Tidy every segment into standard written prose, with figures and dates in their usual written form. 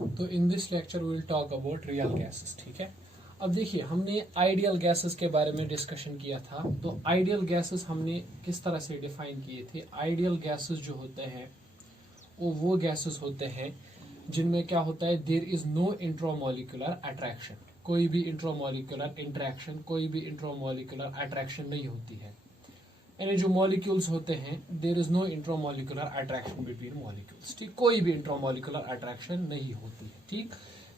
तो in this lecture we will talk about real gases. ठीक है, अब देखिए हमने आइडियल गैसेस के बारे में डिस्कशन किया था। तो आइडियल गैसेस हमने किस तरह से डिफाइन किए थे। आइडियल गैसेस जो होते हैं वो गैसेस होते हैं जिनमें क्या होता है, there is no intramolecular attraction, कोई भी इंट्रामोलिकुलर इंटरेक्शन, कोई भी इंट्रामोलिकुलर अट्रैक्शन नहीं होती है। यानी जो मॉलिक्यूल्स होते हैं, there is no intramolecular attraction between molecules. ठीक, कोई भी इंट्रामोलिकुलर अट्रैक्शन नहीं होती है। ठीक,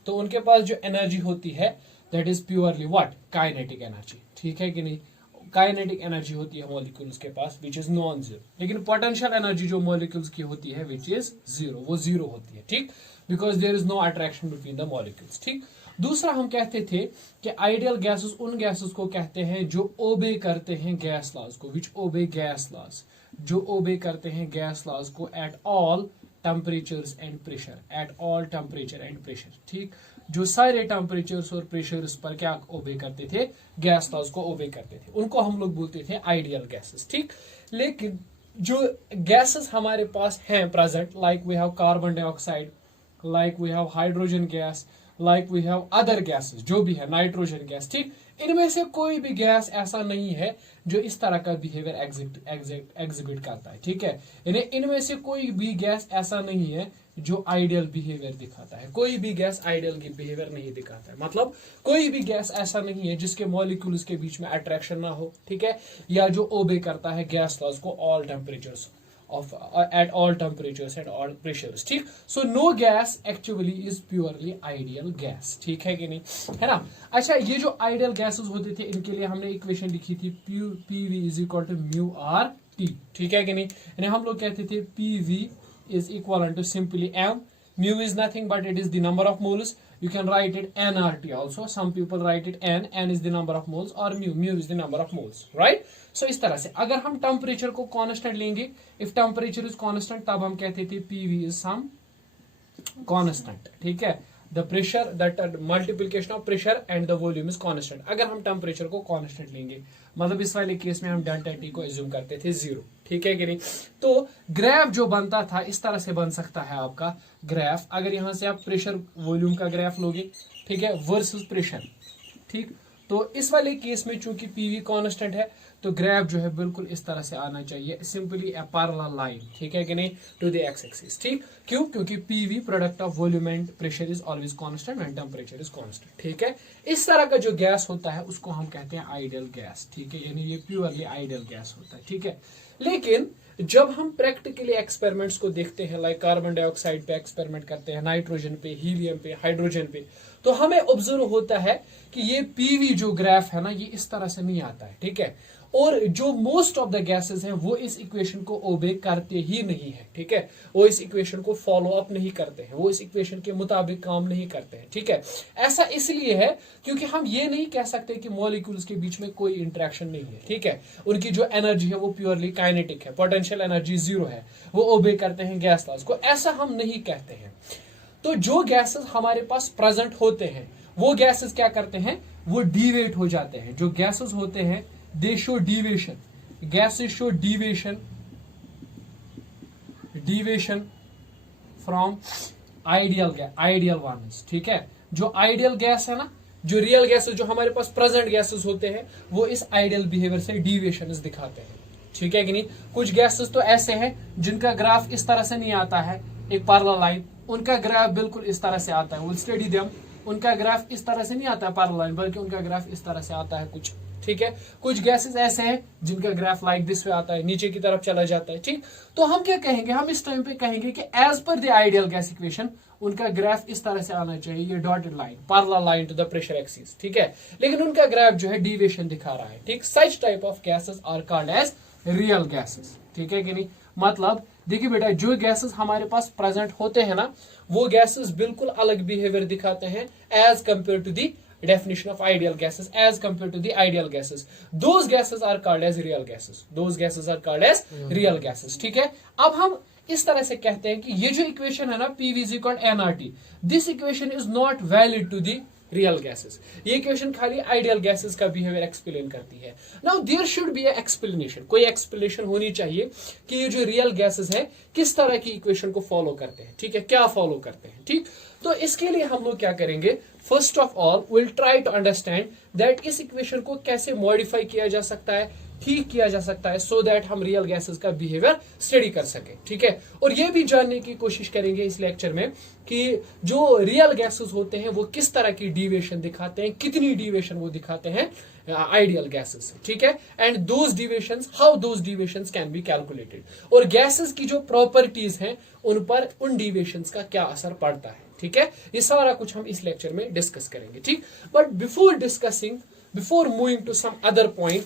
तो उनके पास जो एनर्जी होती है that is purely what, kinetic energy. ठीक है कि नहीं, काइनेटिक एनर्जी होती है मॉलिक्यूल्स के पास विच इज नॉन जीरो। लेकिन पोटेंशियल एनर्जी जो मॉलिक्यूल्स की होती है विच इज जीरो, वो जीरो होती है। ठीक, because there is no attraction between the molecules. ठीक, दूसरा हम कहते थे कि आइडियल गैसेस उन गैसेस को कहते हैं जो ओबे करते हैं गैस लॉज को, विच ओबे गैस लॉज, जो ओबे करते हैं गैस लॉज को at all temperatures and pressure, at all temperature and pressure. ठीक, जो सारे टेम्परेचर्स और प्रेशर्स पर क्या ओबे करते थे, गैस लॉज को ओबे करते थे, उनको हम लोग बोलते थे आइडियल गैसेस। ठीक, लेकिन जो गैसेस हमारे पास हैं present, like we have carbon dioxide, like we have hydrogen gas, like we have other gases, जो भी है नाइट्रोजन गैस। ठीक, इनमें से कोई भी गैस ऐसा नहीं है जो इस तरह का बिहेवियर एग्जिबिट करता है। ठीक है, यानी इनमें से कोई भी गैस ऐसा नहीं है जो आइडियल बिहेवियर दिखाता है। कोई भी गैस आइडियल की बिहेवियर नहीं दिखाता है, मतलब कोई भी गैस ऐसा नहीं है जिसके मॉलिक्यूल्स के बीच में अट्रैक्शन ना हो। ठीक है, या जो ओबे करता है गैस लॉज को all temperatures of at all temperatures and all pressures। ठीक, so no gas actually is purely ideal gas। ठीक है कि नहीं, है ना। अच्छा, ये जो आइडियल गैसेस होते थे इनके लिए हमने इक्वेशन लिखी थी PV is equal to mu R T. ठीक है कि नहीं, यानी हम लोग कहते थे PV is equal to simply m, mu is nothing but it is the number of moles, you can write it nRT also, some people write it n is the number of moles, or mu is the number of moles, right। so इस तरह से अगर हम temperature को constant लेंगे, if temperature is constant, तब हम कहते थे PV इज सम कांस्टेंट। ठीक है, the pressure that multiplication of pressure and the volume is constant. अगर हम टेम्परेचर को कांस्टेंट लेंगे, मतलब इस वाले केस में हम डेल्टा टी को एज्यूम करते थे जीरो। ठीक है कि नहीं, तो ग्राफ जो बनता था इस तरह से बन सकता है आपका ग्राफ। अगर यहां से आप प्रेशर वॉल्यूम का ग्राफ लोगे, ठीक है, वर्सेस प्रेशर। ठीक, तो इस वाले केस में चूंकि PV कांस्टेंट है तो ग्राफ जो है बिल्कुल इस तरह से आना चाहिए, सिंपली ए पैरेलल लाइन। ठीक है कि नहीं, टू द एक्स एक्सिस। ठीक, क्यों, क्योंकि PV product of volume and pressure is always constant and temperature is constant. ठीक है, इस तरह का जो गैस होता है उसको हम कहते हैं आइडियल गैस। ठीक है, यानी ये प्योरली आइडियल गैस होता है। ठीक है, लेकिन जब हम प्रैक्टिकली एक्सपेरिमेंट्स को देखते हैं, लाइक कार्बन डाइऑक्साइड पे एक्सपेरिमेंट करते हैं, नाइट्रोजन पे, हीलियम पे, हाइड्रोजन पे, तो हमें ऑब्जर्व होता है कि ये PV जो ग्राफ है ना, ये इस तरह से नहीं आता है। ठीक है, और जो मोस्ट ऑफ द गैसेस हैं वो इस इक्वेशन को ओबे करते ही नहीं है। ठीक है, वो इस इक्वेशन को फॉलो अप नहीं करते हैं, वो इस इक्वेशन के मुताबिक काम नहीं करते हैं। ठीक है, ऐसा इसलिए है क्योंकि हम ये नहीं कह सकते कि मॉलिक्यूल्स के बीच में कोई इंटरेक्शन नहीं है। ठीक है, उनकी जो एनर्जी है वो प्योरली काइनेटिक है, पोटेंशियल एनर्जी जीरो है, वो ओबे करते हैं गैस लॉज को, ऐसा हम नहीं कहते हैं। तो जो गैसेस हमारे पास प्रेजेंट होते हैं वो गैसेस क्या करते हैं, वो डीवेट हो जाते हैं। जो गैसेस होते हैं they show deviation, gases show deviation from ideal ones। ठीक है, जो आइडियल गैस है ना, जो रियल गैसेस जो हमारे पास प्रेजेंट गैसेस होते हैं वो इस आइडियल बिहेवियर से डिविएशन दिखाते हैं। ठीक है कि नहीं, कुछ गैसेस तो ऐसे हैं जिनका ग्राफ इस तरह से नहीं आता है एक पैरेलल लाइन, उनका ग्राफ बिल्कुल इस तरह से आता है। विल स्टडी देम, उनका ग्राफ इस तरह से नहीं आता है पैरेलल लाइन, बल्कि उनका ग्राफ इस तरह से आता है कुछ। ठीक है, कुछ गैसेस ऐसे हैं जिनका ग्राफ लाइक दिस पे आता है, नीचे की तरफ चला जाता है। ठीक, तो हम क्या कहेंगे, हम इस टाइम पे कहेंगे कि as per the ideal gas equation उनका ग्राफ इस तरह से आना चाहिए, ये dotted line, parallel line to the pressure axis. ठीक है, लेकिन उनका ग्राफ जो है डिविएशन दिखा रहा है। ठीक, such type of gases are called as real gases. ठीक है कि नहीं, मतलब देखिए बेटा, जो गैसेस हमारे पास प्रेजेंट होते हैं ना, वो गैसेस बिल्कुल अलग बिहेवियर दिखाते हैं as compare to the definition of ideal gases, as compared to the ideal gases. Those gases are called as real gases. Those gases are called as real gases. ठीक है, अब हम इस तरह से कहते हैं कि ये जो इक्वेशन है ना, PV is equal to nRT, this equation is not valid to the real gases. ये इक्वेशन खाली आइडियल गैसेस का बिहेवियर एक्सप्लेन करती है। Now there should be explanation, कोई एक्सप्लेनेशन होनी चाहिए कि ये जो रियल गैसेस है किस तरह की इक्वेशन को फॉलो करते हैं, ठीक है, क्या फॉलो करते हैं, ठीक। तो इसके लिए हम लोग क्या करेंगे, first of all will try to understand that इस इक्वेशन को कैसे मॉडिफाई किया जा सकता है, ठीक किया जा सकता है, सो दैट हम रियल गैसेस का बिहेवियर स्टडी कर सके, ठीक है। और ये भी जानने की कोशिश करेंगे इस लेक्चर में कि जो रियल गैसेस होते हैं वो किस तरह की डिविएशन दिखाते हैं, कितनी डिविएशन वो दिखाते हैं आइडियल गैसेस, ठीक है, and those deviations, how those deviations can be calculated, और गैसेस की जो प्रॉपर्टीज हैं उन पर उन डिविएशंस का क्या असर पड़ता है, ठीक है। ये सारा कुछ हम इस लेक्चर में डिस्कस करेंगे, ठीक। But before moving to some other point,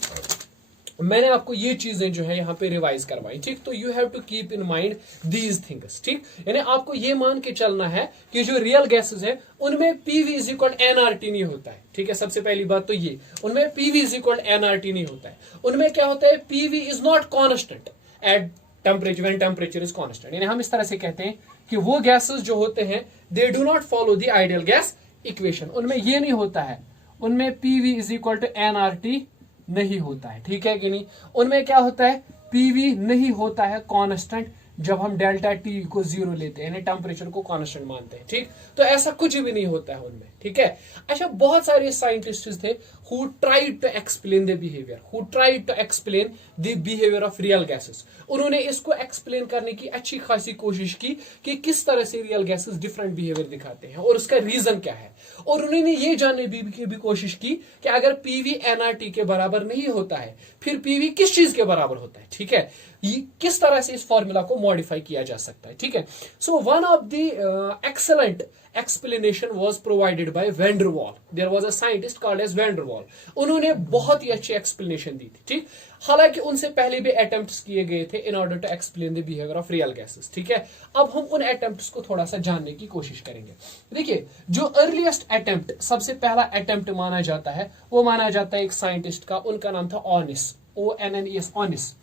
मैंने आपको ये चीजें जो है यहाँ पे रिवाइज करवाई, ठीक। तो you have to keep in mind these things, ठीक। यानी आपको ये मान के चलना है कि जो रियल गैसेस है उनमें पीवी इज इक्वल एनआरटी नहीं होता है, ठीक है। सबसे पहली बात तो ये, उनमें पीवी इज इक्वल एनआरटी नहीं होता है। उनमें क्या होता है, PV is not constant at temperature, when temperature is constant. यानी हम इस तरह से कहते हैं कि वो गैसेस जो होते हैं they do not follow the ideal gas equation. उनमें ये नहीं होता है, उनमें PV is equal to nRT नहीं होता है, ठीक है कि नहीं। उनमें क्या होता है, पीवी नहीं होता है कांस्टेंट जब हम डेल्टा टी को 0 लेते हैं, यानी टेम्परेचर को कांस्टेंट मानते हैं, ठीक। तो ऐसा कुछ भी नहीं होता है उनमें, ठीक है। अच्छा, बहुत सारे साइंटिस्ट थे who tried to explain the behavior, who tried to explain the behavior of real gases। उन्होंने इसको एक्सप्लेन करने की अच्छी खासी कोशिश की कि किस तरह से रियल गैसेस डिफरेंट बिहेवियर दिखाते हैं और उसका रीजन क्या है। और उन्होंने ये जानने भी कोशिश की कि अगर पीवी एनआरटी के बराबर नहीं होता है फिर पीवी किस चीज के बराबर होता है, ठीक है। किस तरह से इस फॉर्मूला को मॉडिफाई किया जा सकता है, ठीक है। So one of the excellent explanation was provided by van der Waal। There was a scientist called as van der Waal। उन्होंने बहुत ही अच्छी explanation दी थी, ठीक। हालांकि उनसे पहले भी attempts किए गए थे in order to explain the behavior of real gases, ठीक है। अब हम उन attempts को थोड़ा सा जानने की कोशिश करेंगे। देखिए, जो earliest attempt, सबसे पहला attempt माना जाता है, वो माना जाता है एक साइंटिस्ट का, उनका नाम था ऑनिस, ONNES, ऑनिस।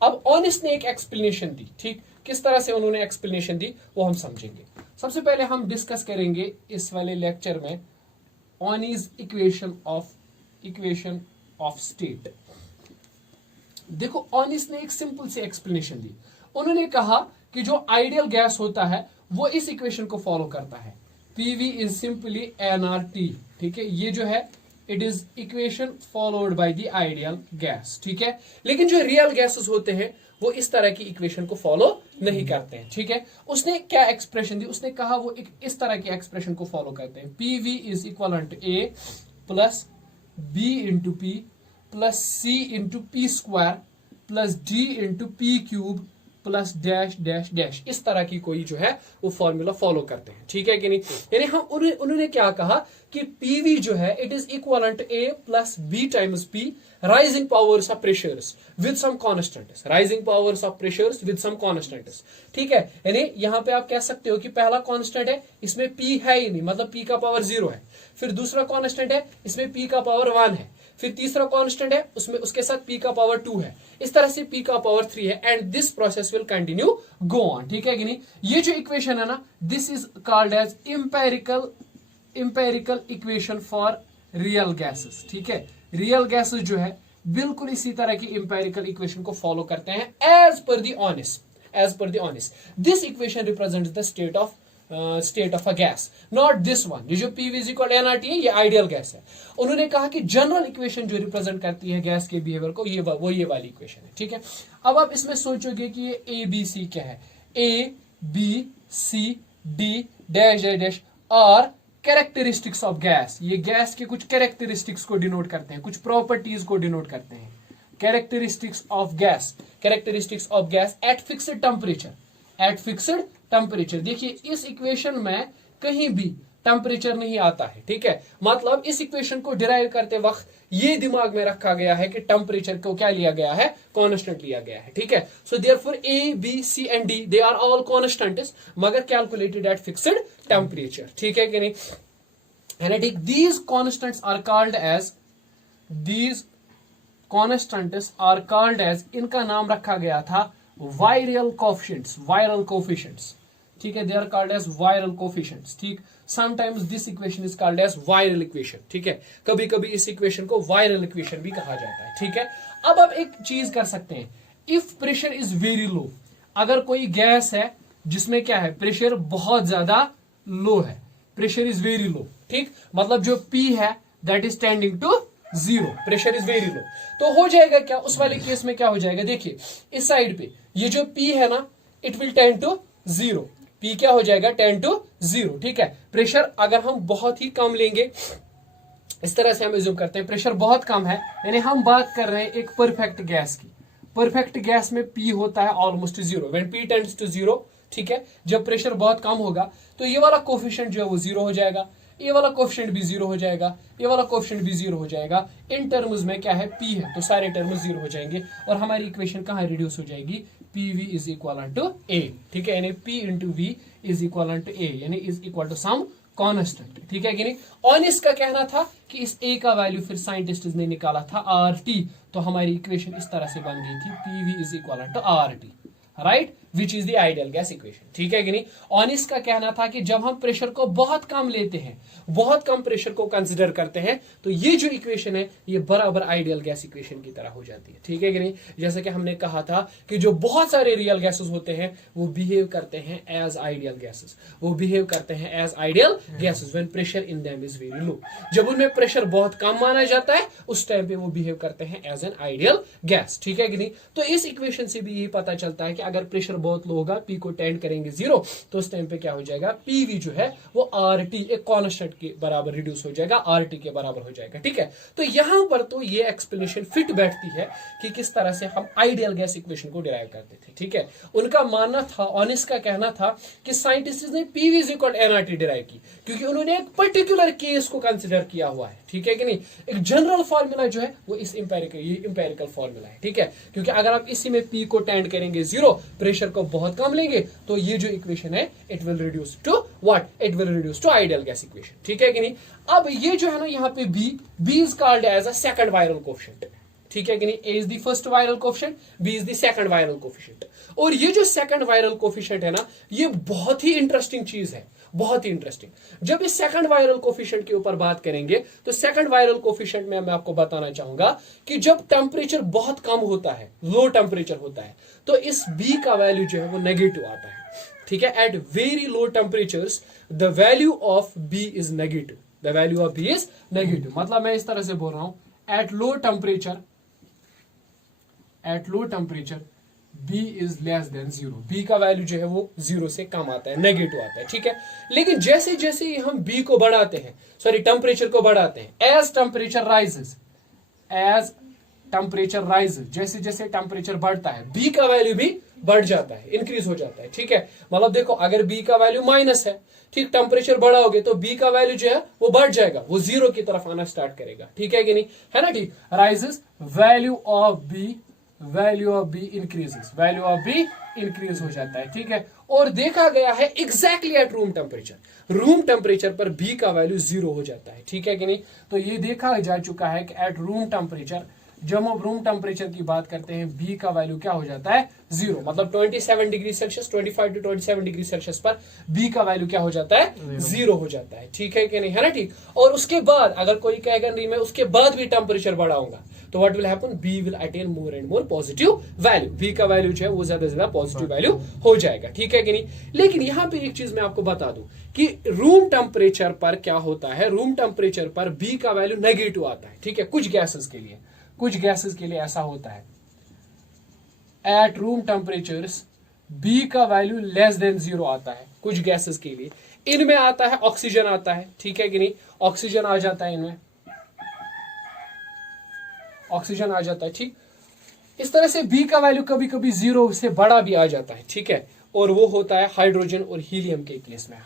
अब ऑनिस ने एक एक्सप्लेनेशन दी, ठीक। किस तरह से उन्होंने एक्सप्लेनेशन दी वो हम समझेंगे। सबसे पहले हम डिस्कस करेंगे इस वाले लेक्चर में ऑनिस इक्वेशन ऑफ स्टेट। देखो, ऑनिस ने एक सिंपल सी एक्सप्लेनेशन दी। उन्होंने कहा कि जो आइडियल गैस होता है वो इस इक्वेशन को फॉलो करता है, पीवी इज सिंपली एनआरटी, ठीक है। ये जो है it is equation followed by the ideal gas, ठीक है। लेकिन जो रियल गैसेस होते हैं वो इस तरह की इक्वेशन को फॉलो नहीं करते हैं, ठीक है। उसने क्या एक्सप्रेशन दी, उसने कहा वो इस तरह की एक्सप्रेशन को फॉलो करते हैं, PV is equal to A plus B into P plus C into P square plus D into P cube plus dash dash dash. इस तरह की कोई जो है वो फॉर्मूला फॉलो करते हैं, ठीक है कि नहीं। यानी हम उन्होंने क्या कहा कि पीवी जो है it is equal to A plus B times P rising powers of pressures with some constants, rising powers of pressures with some constants, ठीक है। यानी यहां पे आप कह सकते हो कि पहला कांस्टेंट है, इसमें पी है ही नहीं, मतलब पी का पावर 0 है। फिर दूसरा कांस्टेंट है, इसमें पी का पावर 1 है। फिर तीसरा कांस्टेंट है, उसमें उसके साथ पी का पावर 2 है। इस तरह से पी का पावर 3 है and this process will continue go on, ठीक है कि नहीं। ये जो इक्वेशन है ना, this is called as empirical equation for real gases, ठीक है। रियल गैसेस जो है बिल्कुल इसी तरह की इंपेरिकल इक्वेशन को फॉलो करते हैं as per the Onnes. This equation represents the state of a gas, not this one. ये जो पीवी इज इक्वल एनआरटी है ये आइडियल गैस है। उन्होंने कहा कि जनरल इक्वेशन जो रिप्रेजेंट करती है गैस के बिहेवियर को, ये वाली इक्वेशन है, ठीक है। अब आप इसमें सोचोगे कि ये ए बी सी क्या है, A B C D dash dash dash are characteristics of gas. ये गैस के कुछ कैरेक्टरिस्टिक्स को डिनोट करते हैं, कुछ प्रॉपर्टीज को डिनोट करते हैं। Characteristics of gas at fixed temperature. देखिए, इस इक्वेशन में कहीं भी टेम्परेचर नहीं आता है, ठीक है। मतलब इस इक्वेशन को डिराइव करते वक्त ये दिमाग में रखा गया है कि टेम्परेचर को क्या लिया गया है, कांस्टेंट लिया गया है, ठीक है। So therefore A B C and D they are all constants मगर कैलकुलेटेड एट फिक्स्ड टेम्परेचर, ठीक है कि नहीं। एंड ठीक these constants are called as इनका नाम रखा गया था वायरल कोफिशिएंट्स, ठीक है, they are called as virial coefficients. ठीक, sometimes this equation is called as virial equation. ठीक है, कभी कभी इस इक्वेशन को वायरल इक्वेशन भी कहा जाता है। ठीक है, अब आप एक चीज कर सकते हैं, इफ प्रेशर इज वेरी लो, अगर कोई गैस है जिसमें क्या है, प्रेशर बहुत ज्यादा लो है, प्रेशर इज वेरी लो, ठीक, मतलब जो P है that is tending to zero, pressure is very low, तो हो जाएगा क्या, उस वाले केस में क्या हो जाएगा, देखिए इस साइड पे ये जो P है ना, it will tend to zero, P क्या हो जाएगा, टेंड टू जीरो। ठीक है, प्रेशर अगर हम बहुत ही कम लेंगे, इस तरह से हम एज्यूम करते हैं प्रेशर बहुत कम है, यानी हम बात कर रहे हैं एक परफेक्ट गैस की, परफेक्ट गैस में P होता है almost zero, when P tends to zero. ठीक है, जब प्रेशर बहुत कम होगा तो ये वाला कोफिशिएंट जो है वो जीरो हो जाएगा, ये वाला कोफिशिएंट भी जीरो हो जाएगा, ये वाला कोफिशिएंट भी जीरो हो जाएगा। इन टर्म्स में क्या है, P है, तो सारे टर्म्स जीरो हो जाएंगे और हमारी इक्वेशन कहाँ रिड्यूस हो जाएगी, PV is equal to A। ठीक है, यानी P into V is equal to A, यानी is equal to some constant. ठीक है कि नहीं। और इसका कहना था कि इस A का वैल्यू फिर साइंटिस्ट ने निकाला था RT, तो हमारी इक्वेशन इस तरह से बन गई थी, PV is equal to RT, right, which is the ideal gas equation. ठीक है कि नहीं। ऑनिस का कहना था कि जब हम प्रेशर को बहुत कम लेते हैं, बहुत कम प्रेशर को कंसिडर करते हैं, तो ये जो इक्वेशन है ये बराबर आइडियल गैस इक्वेशन की तरह हो जाती है। ठीक है कि नहीं। जैसे कि हमने कहा था कि जो बहुत सारे रियल गैसेस होते हैं वो बिहेव करते हैं एज आइडियल गैसेस, वो बिहेव करते हैं as ideal gases when pressure in them is very low. जब उनमें प्रेशर बहुत कम माना जाता है उस टाइम पे वो बिहेव करते हैं एज एन आइडियल गैस। ठीक है कि नहीं। तो इस इक्वेशन से भी यही पता चलता है कि अगर प्रेशर बहुत लो होगा, P को टेंड करेंगे जीरो, तो उस टाइम पे क्या हो जाएगा, PV जो है वो RT एक कांस्टेंट के बराबर रिड्यूस हो जाएगा, RT के बराबर हो जाएगा। ठीक है, तो यहां पर तो ये एक्सप्लेनेशन फिट बैठती है कि किस तरह से हम आइडियल गैस इक्वेशन को डिराइव करते थे। ठीक है, उनका मानना था, ऑनिस का कहना था कि साइंटिस्ट ने PV is equal NRT derive की, क्योंकि उन्होंने एक पर्टिकुलर केस को कंसिडर किया हुआ है। ठीक है कि नहीं। एक जनरल फॉर्मूला जो है वो इस इंपेरिकल फॉर्मूला है। ठीक है, क्योंकि अगर आप इसी में P को टेंड करेंगे जीरो, प्रेशर को बहुत कम लेंगे, तो ये जो इक्वेशन है it will reduce to what, it will reduce to ideal gas equation. ठीक है कि नहीं। अब ये जो है ना यहाँ पे B is called as a second virial coefficient. ठीक है कि नहीं। A is the first virial coefficient, B is the second virial coefficient. और ये जो सेकंड वायरल कोफिशिएंट है ना, ये बहुत ही इंटरेस्टिंग चीज है, बहुत ही इंटरेस्टिंग। जब इस सेकंड वायरल कोफिशिएंट के ऊपर बात करेंगे तो सेकंड वायरल कोफिशिएंट में मैं आपको बताना चाहूंगा कि जब टेम्परेचर बहुत कम होता है, लो टेम्परेचर होता है, तो इस B का वैल्यू जो है वो नेगेटिव आता है। ठीक है, at very low temperatures the value of B is negative, the value of B is negative. मतलब मैं इस तरह से बोल रहा हूं, at low temperature B is less than zero, B का वैल्यू जो है वो जीरो से कम आता है, नेगेटिव आता है। ठीक है, लेकिन जैसे जैसे हम B को बढ़ाते हैं, सॉरी टेम्परेचर को बढ़ाते हैं, एज टेम्परेचर राइजेस, जैसे जैसे टेम्परेचर बढ़ता है B का वैल्यू भी बढ़ जाता है, इंक्रीज हो जाता है। ठीक है, मतलब देखो अगर B का वैल्यू माइनस है, ठीक, टेम्परेचर बढ़ाओगे तो B का वैल्यू जो है वो बढ़ जाएगा, वो जीरो की तरफ आना स्टार्ट करेगा। ठीक है कि नहीं, है ना। ठीक, rises, value of B increase हो जाता है। ठीक है, और देखा गया है एग्जैक्टली एट रूम टेम्परेचर पर B का वैल्यू जीरो हो जाता है। ठीक है कि नहीं। तो ये देखा जा चुका है कि एट रूम टेम्परेचर, जब हम रूम टेम्परेचर की बात करते हैं, B का वैल्यू क्या हो जाता है, जीरो। मतलब 27 degree Celsius, 25 to 27 degree Celsius पर B का वैल्यू क्या हो जाता है, जीरो हो जाता है। ठीक है कि नहीं, है ना। ठीक, और उसके बाद अगर कोई कहेगा नहीं मैं उसके बाद भी टेम्परेचर बढ़ाऊंगा, तो what will happen, B will attain more and more positive value, B का वैल्यू जो है वो ज्यादा से ज्यादा पॉजिटिव वैल्यू हो जाएगा। ठीक है कि नहीं। लेकिन यहां पे एक चीज मैं आपको बता दूं कि रूम टेम्परेचर पर क्या होता है, रूम टेम्परेचर पर B का वैल्यू नेगेटिव आता है। ठीक है, कुछ गैसेस के लिए ऐसा होता है, एट रूम टेम्परेचर्स B का वैल्यू लेस देन जीरो आता है कुछ गैसेस के लिए। इनमें आता है ऑक्सीजन आता है। ठीक है कि नहीं, ऑक्सीजन आ जाता है, इनमें ऑक्सीजन आ जाता है। ठीक, इस तरह से B का वैल्यू कभी कभी जीरो से बड़ा भी आ जाता है। ठीक है, और वो होता है हाइड्रोजन और हीलियम के केस में,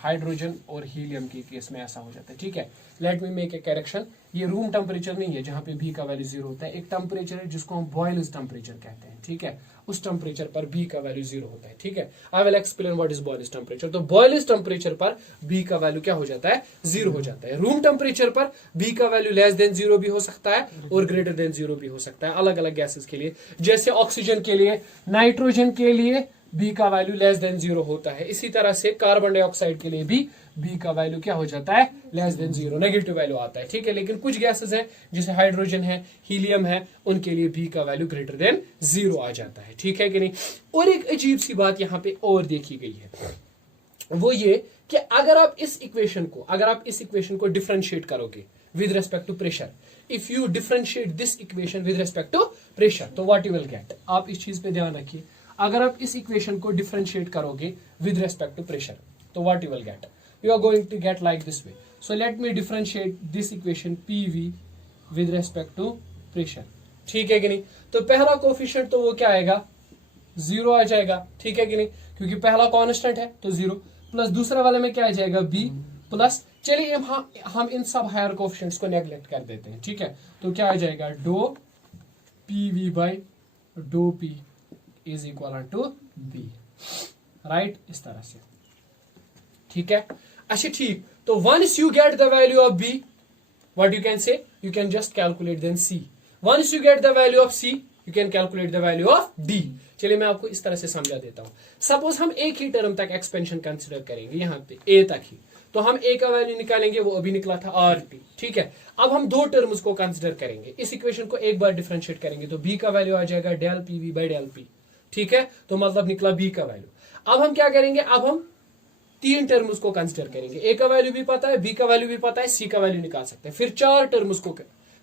ऐसा हो जाता है। ठीक है, let me make a correction, ये रूम टेम्परेचर नहीं है जहां पे B का वैल्यू जीरो होता है, एक टेम्परेचर है जिसको हम बॉयलिश टेम्परेचर कहते हैं। ठीक है, उस टेम्परेचर पर B का वैल्यू जीरो होता है। ठीक है, I will explain what is Boyle's temperature. तो बॉयलिश टेम्परेचर पर B का वैल्यू क्या हो जाता है, जीरो हो जाता है। रूम टेम्परेचर पर B का वैल्यू लेस देन जीरो भी हो सकता है और ग्रेटर देन जीरो भी हो सकता है, अलग अलग गैसेस के लिए। जैसे ऑक्सीजन के लिए, नाइट्रोजन के लिए बी का वैल्यू लेस देन 0 होता है। इसी तरह से कार्बन डाइऑक्साइड के लिए भी बी का वैल्यू क्या हो जाता है, लेस देन 0, नेगेटिव वैल्यू आता है। ठीक है, लेकिन कुछ गैसेस हैं जैसे हाइड्रोजन है, हीलियम है, उनके लिए बी का वैल्यू ग्रेटर देन 0 आ जाता है। ठीक है कि नहीं। और एक अजीब सी बात यहाँ पे और देखी गई है, वो ये कि अगर आप इस इक्वेशन को डिफरेंशिएट करोगे with respect to pressure, if you differentiate this equation with respect to pressure, तो व्हाट यू विल गेट। आप इस चीज पे ध्यान रखिए, अगर आप इस इक्वेशन को डिफरेंशिएट करोगे विद रेस्पेक्ट टू प्रेशर, तो what you will get, you are going to get like this way. So let me differentiate this equation PV with respect to pressure. ठीक है कि नहीं। तो पहला कोफिशिएंट तो वो क्या आएगा, 0 आ जाएगा। ठीक है कि नहीं, क्योंकि पहला कांस्टेंट है तो 0, प्लस दूसरे वाले में क्या आ जाएगा, बी प्लस, चलिए हम इन सब हायर कोफिशिएंट्स को नेग्लेक्ट कर देते हैं। ठीक है, तो क्या आ जाएगा, do P V by do P is equal to B, right, इस तरह से। ठीक है, अच्छा ठीक, तो once you get the value of B, what you can say, you can just calculate then C. Once you get the value of C, you can calculate the value of D. चलिए मैं आपको इस तरह से समझा देता हूं। Suppose हम एक ही टर्म तक एक्सपेंशन कंसिडर करेंगे, यहां पे ए तक ही, तो हम ए का वैल्यू निकालेंगे, वो अभी निकला था आर टी। ठीक है, अब हम दो टर्म्स को कंसिडर करेंगे, इस इक्वेशन को एक बार डिफरेंशिएट करेंगे, तो बी का वैल्यू आ जाएगा del P V by del P. ठीक है, तो मतलब निकला बी का वैल्यू। अब हम क्या करेंगे, अब हम तीन टर्म्स को कंसिडर करेंगे, ए का वैल्यू भी पता है, बी का वैल्यू भी पता है, सी का वैल्यू निकाल सकते हैं, फिर चार टर्म्स को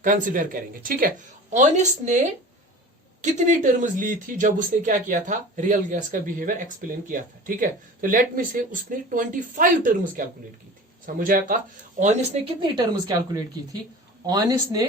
कंसिडर करेंगे। ठीक है, ऑनेस्ट ने कितनी टर्म्स ली थी जब उसने क्या किया था, रियल गैस का बिहेवियर एक्सप्लेन किया था। ठीक है, तो लेट मी से उसने 25 टर्म्स कैलकुलेट की थी। समझ आएगा, ऑनेस्ट ने कितनी टर्म्स कैलकुलेट की थी, ऑनेस्ट ने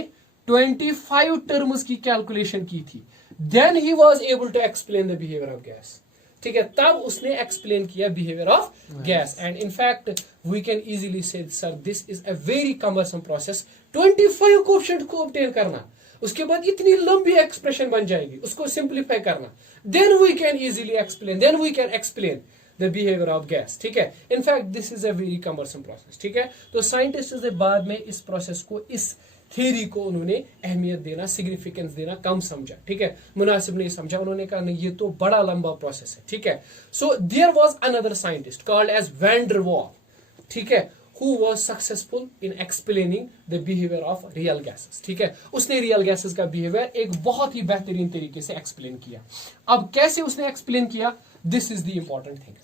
25 टर्म्स की कैलकुलेशन की थी, देन ही was able to explain the behaviour of gas. ठीक है, तब उसने एक्सप्लेन किया behaviour of gas. And in fact we can easily say sir this is a very cumbersome process, 25 coefficient को ऑब्टेन करना, उसके बाद इतनी लंबी एक्सप्रेशन बन जाएगी, उसको सिंप्लीफाई करना, then we can easily explain, then we can explain the behaviour of gas. ठीक है, in fact this is a very cumbersome process. ठीक है, तो साइंटिस्ट ने बाद में इस प्रोसेस को, इस थ्योरी को उन्होंने अहमियत देना, सिग्निफिकेंस देना कम समझा। ठीक है, मुनासिब नहीं समझा, उन्होंने कहा नहीं ये तो बड़ा लंबा प्रोसेस है। ठीक है, so there was another scientist called as van der Waals, ठीक है, who was successful in explaining the behavior of real gases। ठीक है, उसने रियल गैसेस का बिहेवियर एक बहुत ही बेहतरीन तरीके से एक्सप्लेन किया। अब कैसे उसने एक्सप्लेन किया, this is the important thing.